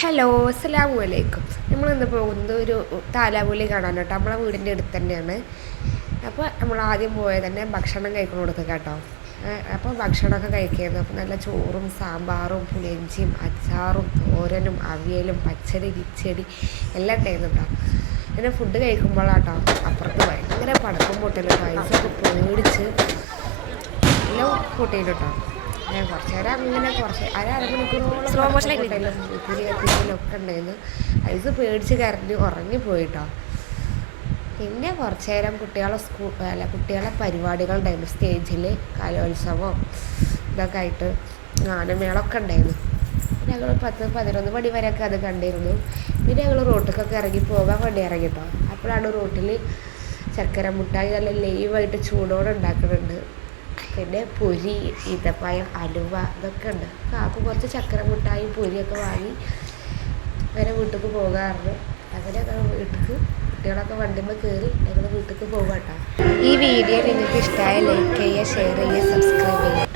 Hello അസ്സലാമു അലൈക്കും. നമ്മളിന്ന് പോകുന്നത് ഒരു താലാപൊലി കാണാൻ കേട്ടോ. നമ്മളെ വീടിൻ്റെ അടുത്ത് തന്നെയാണ്. അപ്പോൾ നമ്മൾ ആദ്യം പോയത് തന്നെ ഭക്ഷണം കഴിക്കണം കൊടുക്കുക കേട്ടോ. അപ്പോൾ ഭക്ഷണമൊക്കെ കഴിക്കുന്നത് അപ്പോൾ നല്ല ചോറും സാമ്പാറും പുളിയിഞ്ചിയും അച്ചാറും തോരനും അവിയലും പച്ചടി കിച്ചടി എല്ലാം ഉണ്ടായിരുന്നു കേട്ടോ. പിന്നെ ഫുഡ് കഴിക്കുമ്പോഴാട്ടോ അപ്പുറത്ത് ഭയങ്കര പടക്കം പൊട്ടലും പൈസയൊക്കെ പേടിച്ച് എല്ലാം കൂട്ടിയിട്ട് കേട്ടോ. കുറച്ച് നേരം അങ്ങനെ അരമണിക്കൂറോളം കുരി കത്തിക്കലൊക്കെ ഉണ്ടായിരുന്നു. ഐസ് പേടിച്ച് കരഞ്ഞ് ഉറങ്ങിപ്പോയിട്ടോ. പിന്നെ കുറച്ച് നേരം കുട്ടികളെ പരിപാടികളുണ്ടായിരുന്നു. സ്റ്റേജിൽ കലോത്സവം ഇതൊക്കെ ആയിട്ട് ഗാനമേളമൊക്കെ ഉണ്ടായിരുന്നു. ഞങ്ങൾ 10-11 മണി വരെയൊക്കെ അത് കണ്ടിരുന്നു. പിന്നെ ഞങ്ങൾ റോട്ടിലേക്കൊക്കെ ഇറങ്ങി പോകാൻ വേണ്ടി ഇറങ്ങിട്ടോ. അപ്പോഴാണ് റോട്ടിൽ ചക്കര മുട്ടായി നല്ല ലൈവായിട്ട് ചൂടോടെ ഉണ്ടാക്കുന്നുണ്ട്. പിന്നെ പൊരി ഈത്തപ്പഴം അലുവ ഇതൊക്കെ ഉണ്ട്. കാക്കു കുറച്ച് ചക്കര മുട്ടായും പൊരിയൊക്കെ വാങ്ങി അങ്ങനെ വീട്ടിലേക്ക് പോകാറുണ്ട്. അങ്ങനെ വീട്ടിലേക്ക് കുട്ടികളൊക്കെ വണ്ടിയിൽ കയറി ഞങ്ങൾ വീട്ടിലേക്ക് പോകാം കേട്ടോ. ഈ വീഡിയോ നിങ്ങൾക്ക് ഇഷ്ടമായ ലൈക്ക് ചെയ്യുക, ഷെയർ ചെയ്യുക, സബ്സ്ക്രൈബ് ചെയ്യുക.